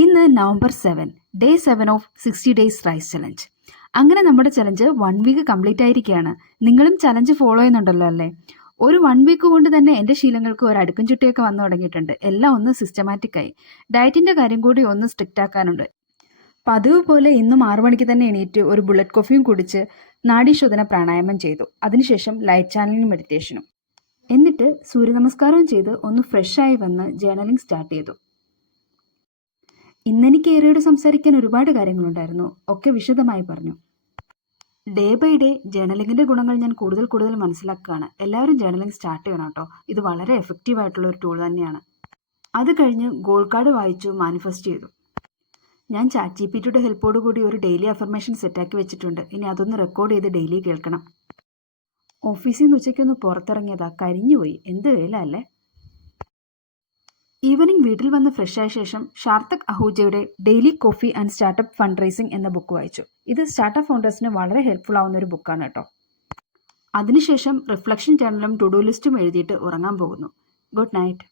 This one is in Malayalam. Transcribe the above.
ഇന്ന് November 7, day 7 of 60 days rice challenge. അങ്ങനെ നമ്മുടെ ചലഞ്ച് 1 വീക്ക് കംപ്ലീറ്റ് ആയിരിക്കുകയാണ്. നിങ്ങളും ചലഞ്ച് ഫോളോ ചെയ്യുന്നുണ്ടല്ലോ അല്ലേ? ഒരു 1 വീക്ക് കൊണ്ട് തന്നെ എൻ്റെ ശീലങ്ങൾക്ക് ഒരു അടുക്കും ചുട്ടിയൊക്കെ വന്നു തുടങ്ങിയിട്ടുണ്ട്. എല്ലാം ഒന്ന് സിസ്റ്റമാറ്റിക് ആയി. ഡയറ്റിൻ്റെ കാര്യം കൂടി ഒന്ന് സ്ട്രിക്റ്റ് ആക്കാനുണ്ട്. പതിവ് പോലെ ഇന്നും 6 മണിക്ക് തന്നെ എണീറ്റ് ഒരു ബുള്ളറ്റ് കോഫിയും കുടിച്ച് നാഡീശോധന പ്രാണായാമം ചെയ്തു. അതിനുശേഷം ലൈറ്റ് ചാനലിംഗ് മെഡിറ്റേഷനും. എന്നിട്ട് സൂര്യനമസ്കാരം ചെയ്ത് ഒന്ന് ഫ്രഷായി വന്ന് ജേർണലിംഗ് സ്റ്റാർട്ട് ചെയ്തു. ഇന്നെനിക്ക് ഏറെയോട് സംസാരിക്കാൻ ഒരുപാട് കാര്യങ്ങളുണ്ടായിരുന്നു. ഒക്കെ വിശദമായി പറഞ്ഞു. ഡേ ബൈ ഡേ ജേർണലിങ്ങിൻ്റെ ഗുണങ്ങൾ ഞാൻ കൂടുതൽ മനസ്സിലാക്കുകയാണ്. എല്ലാവരും ജേർണലിംഗ് സ്റ്റാർട്ട് ചെയ്യണം കേട്ടോ. ഇത് വളരെ എഫക്റ്റീവ് ആയിട്ടുള്ള ഒരു ടൂൾ തന്നെയാണ്. അത് കഴിഞ്ഞ് ഗോൾ കാർഡ് വായിച്ചു മാനിഫെസ്റ്റ് ചെയ്തു. ഞാൻ ചാറ്റ് ജിപിടിയുടെ ഹെൽപ്പോട് കൂടി ഒരു ഡെയിലി അഫർമേഷൻ സെറ്റാക്കി വെച്ചിട്ടുണ്ട്. ഇനി അതൊന്ന് റെക്കോർഡ് ചെയ്ത് ഡെയിലി കേൾക്കണം. ഓഫീസിൽ നിന്ന് ഉച്ചയ്ക്കൊന്ന് പുറത്തിറങ്ങിയതാ, കരിഞ്ഞുപോയി. എന്ത് വേല അല്ലേ? ഈവനിങ് വീട്ടിൽ വന്ന് ഫ്രഷായ ശേഷം ഷാർത്തക് അഹൂജയുടെ daily coffee and startup fund raising എന്ന ബുക്ക് വായിച്ചു. ഇത് സ്റ്റാർട്ടപ്പ് ഫൗണ്ടേഴ്സിന് വളരെ ഹെൽപ്ഫുൾ ആവുന്ന ഒരു ബുക്കാണ് കേട്ടോ. അതിനുശേഷം റിഫ്ലക്ഷൻ ജേർണലും ടു ഡു ലിസ്റ്റും എഴുതിയിട്ട് ഉറങ്ങാൻ പോകുന്നു. Good night.